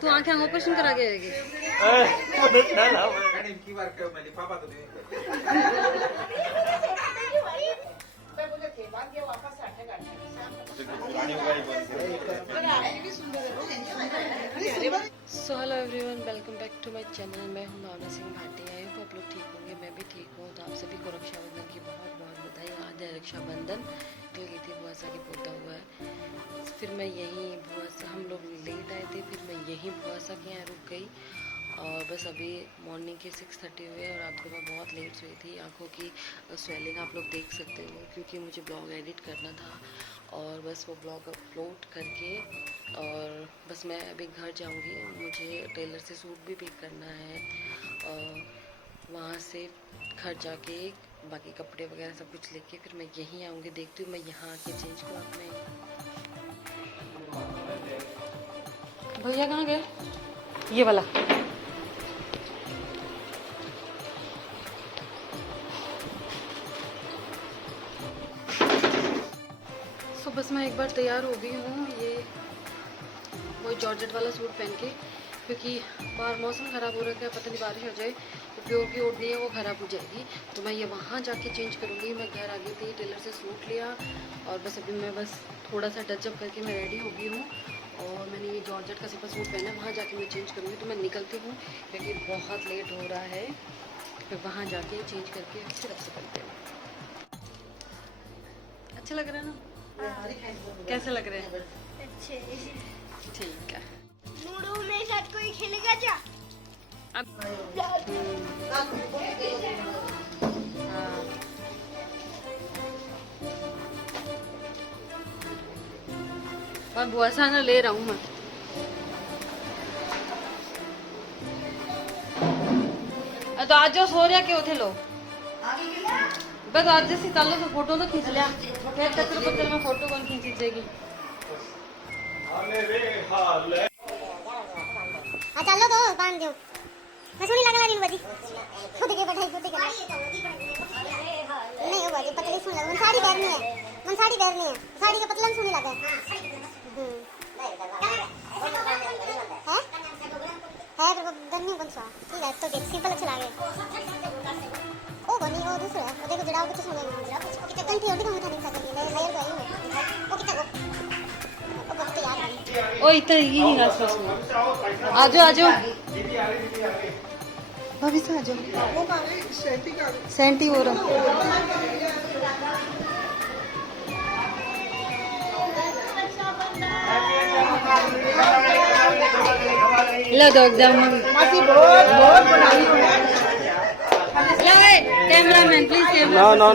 तू आंखें ऑपरेशन करा के आएगी। So hello everyone, welcome back to my channel. मैं हूं भावना सिंह भाटिया। आई होप आप लोग ठीक होंगे, मैं भी ठीक हूँ। तो आप सभी को रक्षाबंधन की बहुत बहुत बधाई। आज है रक्षाबंधन। कल गई थी बुआ सा के पोता हुआ है, फिर मैं यहीं बुआ सा, हम लोग लेट आए थे, फिर मैं यहीं बुआ सा के यहाँ रुक गई। और बस अभी मॉर्निंग के 6:30 हुए और रात को मैं बहुत लेट हुई थी। आंखों की स्वेलिंग आप लोग देख सकते हो, क्योंकि मुझे ब्लॉग एडिट करना था और बस वो ब्लॉग अपलोड करके और बस मैं अभी घर जाऊंगी। मुझे टेलर से सूट भी पिक करना है और वहाँ से घर जाके बाकी कपड़े वगैरह सब कुछ लेके फिर मैं यहीं आऊँगी। देखती हूँ मैं यहाँ आके चेंज करूँ अपने। भैया कहाँ गए? ये वाला तो बस मैं एक बार तैयार हो गई हूँ। ये वो जॉर्जेट वाला सूट पहन के, क्योंकि बाहर मौसम ख़राब हो रखा है, पता नहीं बारिश हो जाए तो प्योर की ओढ़नी है वो ख़राब हो जाएगी। तो मैं ये वहाँ जाके चेंज करूँगी। मैं घर आ गई थी, टेलर से सूट लिया और बस अभी मैं बस थोड़ा सा टचअप करके मैं रेडी हो गई हूँ और मैंने ये जॉर्जेट का सिंपल सूट पहना है। वहाँ जाके मैं चेंज करूँगी। तो मैं निकलती हूँ क्योंकि बहुत लेट हो रहा है। फिर वहाँ जाके चेंज करके फिर आपसे करते हैं। अच्छा लग रहा है ना? कैसे लग रहे हैं? अच्छे। ठीक है। लूडो मेरे साथ कोई खेलेगा क्या? अब और बुआ सा ना ले रहा हूँ मैं। तो आज जो सो रहा क्यों थे लोग? बस आज जैसे चलो तो फोटो तो खींच लिया। फिर चक्कर पत्थर में फोटो कौन खींचेगी? हाँ चलो तो बांध दो। मैं सुनी लगा रही हूँ बाजी। खुद के बैठाई खुद के नहीं हो बाजी, पतली सुन लगा। मन साड़ी पहननी है, मन साड़ी पहननी है। साड़ी का पतला सुनी लगा है। है तो गन्नी कौन सा? ठीक है तो देख सिंपल अच्छा लगे। ओ बनी वो दूसरा है। वो देखो जड़ा कुछ सुने ना। कितना कंठी और देखो मैं नहीं सकती। ले लेयर तो आई वो कितना वो बहुत यार है। ओ इतना ये नहीं रास्ता सुनो। आजो आजो भाभी से आजो। सेंटी हो रहा। लो दो एकदम। Cameraman please camera. No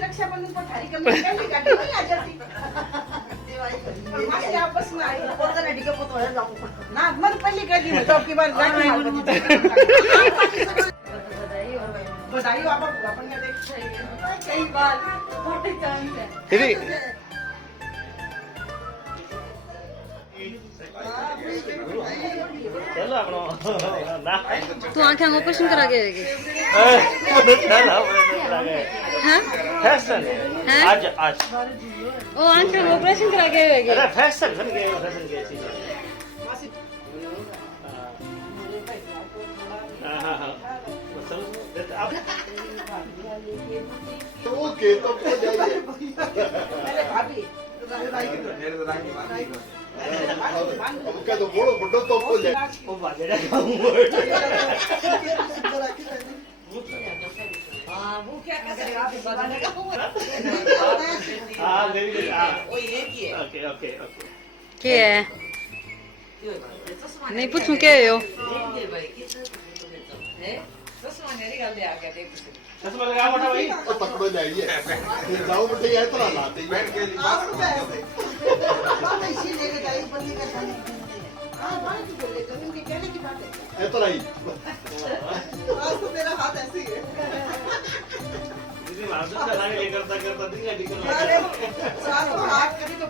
Rakshabandhan पर थारी कमी पहली कर दी की बार बधाई अपन कई बार तू आंखें ऑपरेशन करा के आएगी। आज आज ओ आंखें ऑपरेशन करा के आएगी। फैशन ओके तो जाइए। अब क्या तो बोलो बुड्ढो तो बोल जाए। वो क्या कर आप ओके ओके ओके क्या है? नहीं पूछूं क्या है यो? चश्मा लगा मोटा भाई। तो पकड़ो जाइए। जाओ मिठाई है तो लाते ही। है तो नहीं। मेरा हाथ ऐसे ही है। करता करता हाथ करी तो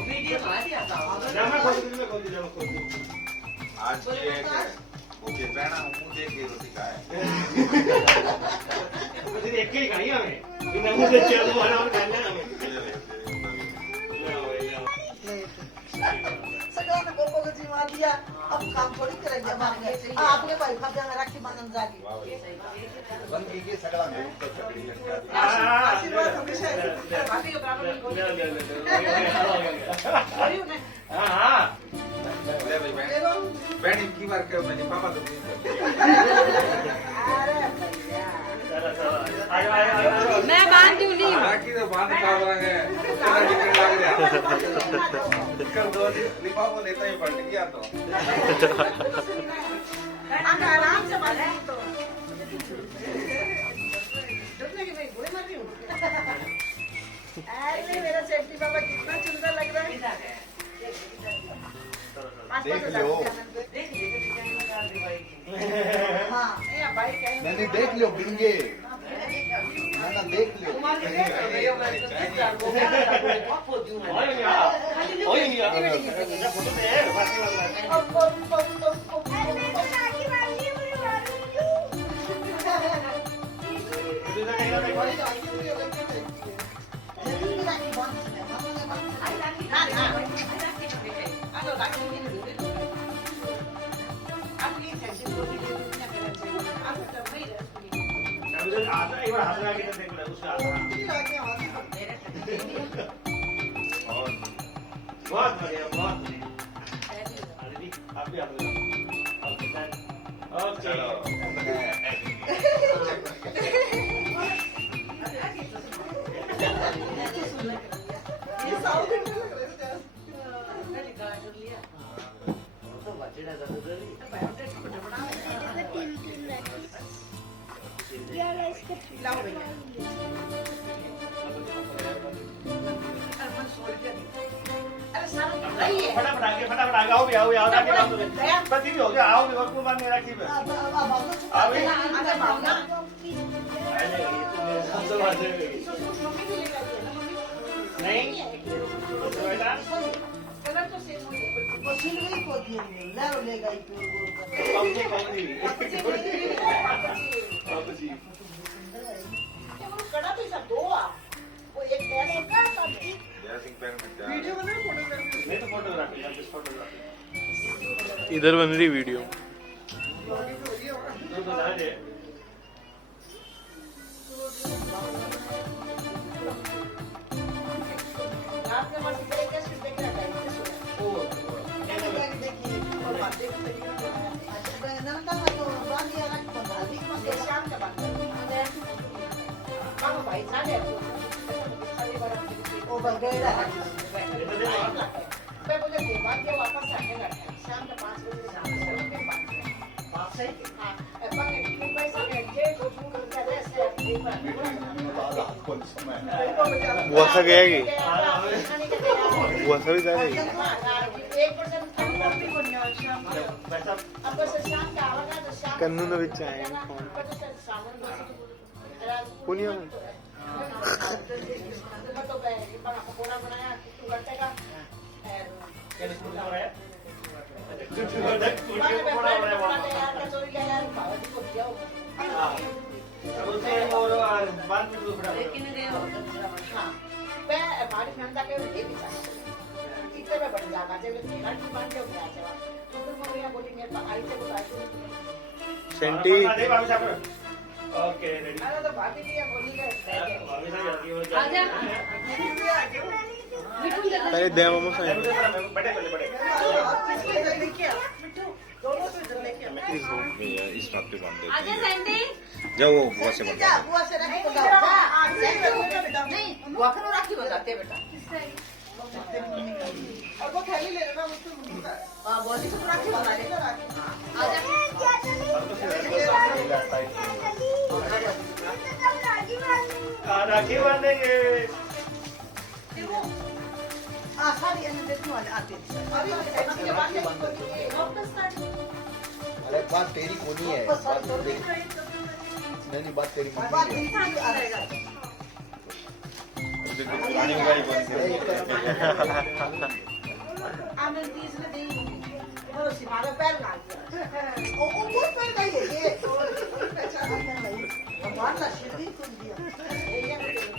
वीडियो आज ये मुझे पहना मुंह देख के रोटी खाए मुझे एक ही खाई हमें बिना मुझे चल वाला और खाना हमें सगळ्यांना गोपो जीवा दिया अब काम थोड़ी करेंगे हमारे आपने भाई भाभी में राखी बांधन जागी बंदी के सगळा में तो चकड़ी लटका आशीर्वाद हमेशा भाभी के बराबर में बोल हां हां ले भाई बहन की बार कर मैंने पापा तो नहीं अरे भैया चलो चलो मैं बांधती हूँ नहीं राखी तो बांध कर रहे हैं तेरा जिक्र लग गया कल दो लिफाफा लेता ही पलट गया तो अंदर आराम से बांधे तो डरने की नहीं गोली मार रही हूँ अरे मेरा सेफ्टी बाबा कितना सुंदर लग रहा है देख लो हाँ ये भाई कहीं मैंने देख लो बिंगे ना देख लो ओए नहीं आ फोटो दे बाकी वाला आता एक बार हाथ लगा के देख ले उसका बहुत बढ़िया बहुत बढ़िया अरे जी आप भी हाथ लगा ओके डन ओके ये साउथ इंडियन लग रहा है लाओ भैया अरे सारा रही है फटाफट आगे आओ भी आओ आगे आओ पति भी हो गया आओ भी और कुर्बान मेरा की है अरे भावना नहीं बेटा कलर तो सेम हो गया वो सिल्वरी को दिए ले लेगा ये कौन सी कड़ा तो सब दो आ वो एक ऐसे का सब जय सिंह पैर में क्या वीडियो बना फोटो कर मैं तो फोटोग्राफी या जिस फोटोग्राफी इधर बन रही वीडियो तो बता दे रात में मस्त करे क्या सिर्फ देख रहा है ओ कैसे जाके देखिए और बात देख सकते हैं नंदा में तो बांध दिया रख बंदा अभी मस्त शाम का बात काम भाई साढ़े ओ बगैर मैं बोले देवान के वापस आने लगा शाम के 5 बजे शाम के बात सही हां अब के पैसा के जे को शुरू कर दे ऐसे बुआ सा गया कि बुआ सा भी जा रही है 1% कॉपी बनिया शाम अब से शाम का आवाज तो शाम कन्नू ने बिच आए फोन पुनिया में तो मैं बना पकोड़ा बनाया तू घंटे का क्या स्कूल में रहा है सेंटी ओके रेडी पहले दे मामा साइन बड़े बड़े इस बात पे बांध आजा सैंडी जाओ वो बुआ से बांध राखी बताते बेटा और वो थैली ले लेना मुझसे बॉडी को राखी बना लेना राखी बांधेंगे सारी अन्य देखने वाले आते अरे बात तेरी कोनी है नहीं बात तेरी मम्मी है आमिर 30 में देंगे वो सिमारा पैर लग गया ओ बहुत पैर गई है ये पहचान नहीं भगवान ना शिरडी तुम दिया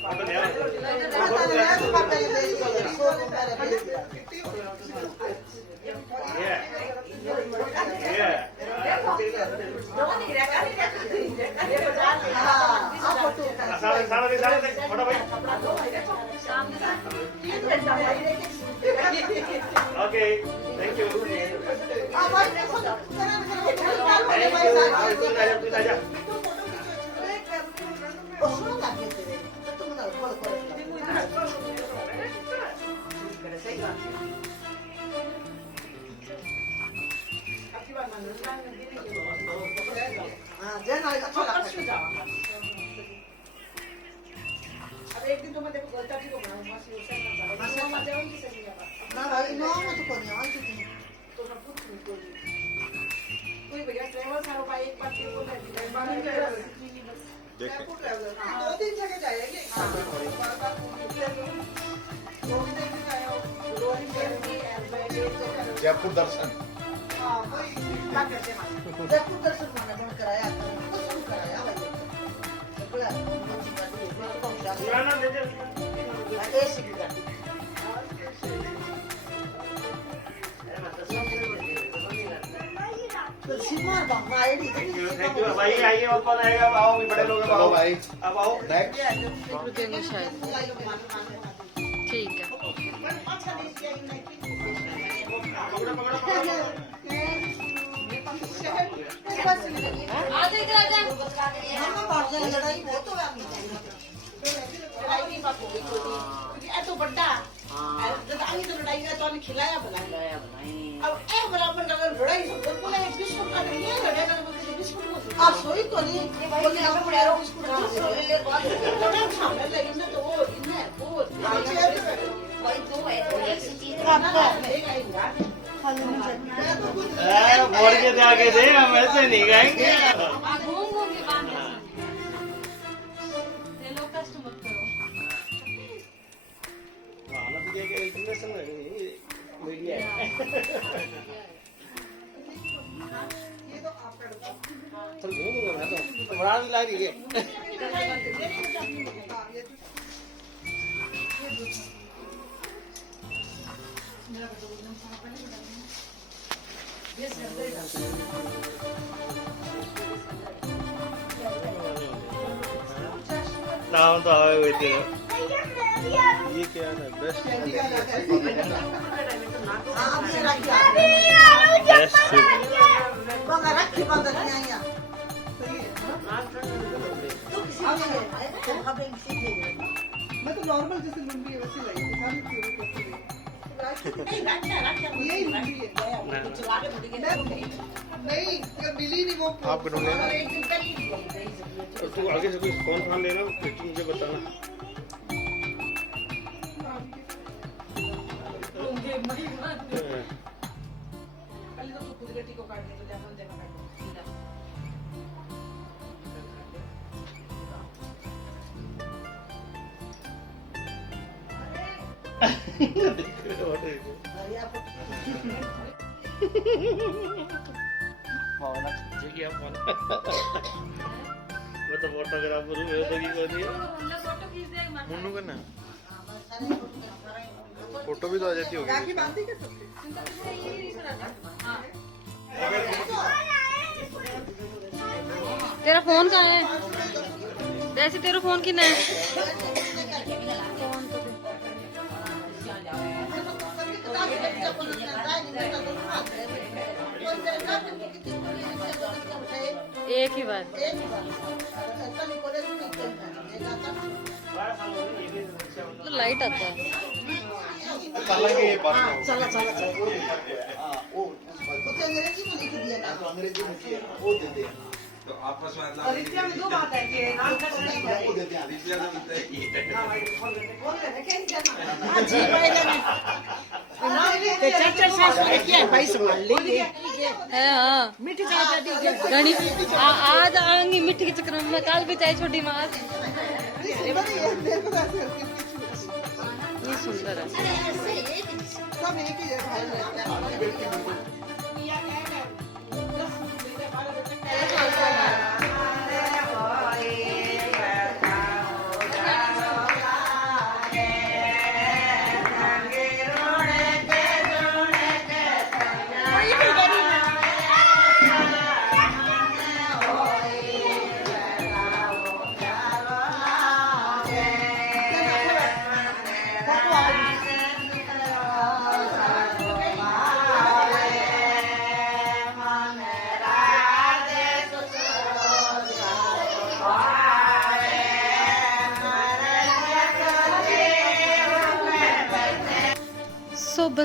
अब ले आओ तो पापा ने दे दिया सो मेरे दे दिया ये सारा फोटो भाई ओके थैंक यू एक दिन तो मैं देखो गलता ठीक हो गया ना भाई नो मत को नहीं आई थी तो ना पूछ नहीं कोई भैया ट्रैवल सारो भाई एक बार को ले देख दो दिन जगह जाएंगे जयपुर दर्शन हां वही क्या करते हैं जयपुर दर्शन मैंने बंद कराया तो शुरू कराया भाई बड़ा पुराना दे दे ऐसे की गाड़ी तो सिमर बाबा आईडी थैंक यू भाई आइए और कौन आएगा अब आओ भी बड़े लोग चलो भाई अब आओ नेक्स्ट रुकेंगे शायद ठीक है लड़ाई वो तो तो बड़ा जब आई तो लड़ाई का तो खिलाया बनाया अब ए बराबर का लड़ाई बिल्कुल एक बिस्कुट का नहीं है लड़ाई का बिस्कुट को आप सोई तो नहीं बोले हम पैरो बिस्कुट खा ले बाद लड़ाई सामने ले इनने तो वो इनने वो भाई तो है एक चीज खाना लेगा बोल के जाके दे हम ऐसे नहीं गाएंगे घूम घूम के बांध ये लोग कष्ट मत करो ना तो ये इंटरनेशनल मीडिया है ये तो आपका चल घूमूंगा मैं तो बड़ा ला रही है नाम तो आवे हुए थे ये क्या है बेस्ट बेस्ट बंगा रखी बंगा नहीं आया मैं तो नॉर्मल जैसे लुंगी है वैसे लाई दिखा भी क्यों यही लुंगी है नहीं ये मिली नहीं वो आप करोगे ना तो तू आगे से कोई कौन खान लेना फिर तू मुझे बताना पहले तो खुद गट्टी को काटने तो जाकर देना काटो मैं तो फोटोग्राफर हूँ मैं तो की कर दिया फोटो खींच दे मुन्नू का ना फोटो भी तो आ जाती होगी राखी बांधी के सबसे तेरा फोन कहाँ है जैसे तेरा फोन की है एक ही बार तो लाइट आता है चला चला चला अंग्रेजी में लिख दिया ना अंग्रेजी में किया वो देते हैं तो आपस में और इसलिए में दो बात है कि नाम का वो देते हैं इसलिए तो मिलता है ये जी पहले में ते चर्चा सास क्या भाई संभाल लेंगे है हाँ मीठी चाय दी घनी आज आएंगी मिट्टी के चक्कर में मैं काल भी चाय छोटी मार ये सुंदर है सब एक ही जगह है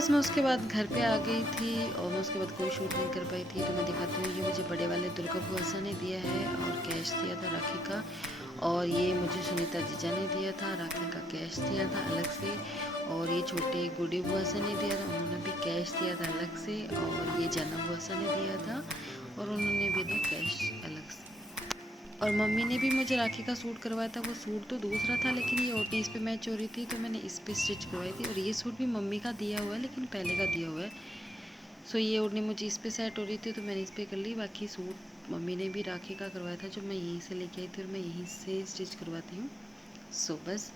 बस मैं उसके बाद घर पे आ गई थी और मैं उसके बाद कोई शूट नहीं कर पाई थी। तो मैं दिखाती हूँ, ये मुझे बड़े वाले दुर्गा बुआ ने दिया है और कैश दिया था राखी का, और ये मुझे सुनीता जीजा ने दिया था, राखी का कैश दिया था अलग से, और ये छोटे गुडी बुआ ने दिया था, उन्होंने भी कैश दिया था अलग से, और ये जाना बुआ ने दिया था और उन्होंने भी दिया कैश अलग से। और मम्मी ने भी मुझे राखी का सूट करवाया था। वो सूट तो दूसरा था लेकिन ये ओढ़नी इस पे मैच हो रही थी तो मैंने इस पे स्टिच करवाई थी। और ये सूट भी मम्मी का दिया हुआ है लेकिन पहले का दिया हुआ है। सो ये ओढ़नी मुझे इस पे सेट हो रही थी तो मैंने इस पे कर ली। बाकी सूट मम्मी ने भी राखी का करवाया था जो मैं यहीं से लेके आई थी और मैं यहीं से स्टिच करवाती हूँ। सो बस,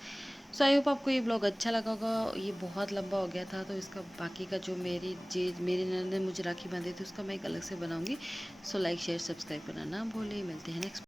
सो आई होप आपको ये ब्लॉग अच्छा लगा होगा। ये बहुत लंबा हो गया था तो इसका बाकी का जो मेरी ननद ने मुझे राखी बांधी थी उसका मैं एक अलग से बनाऊँगी। सो लाइक शेयर सब्सक्राइब करना ना भूले। मिलते हैं नेक्स्ट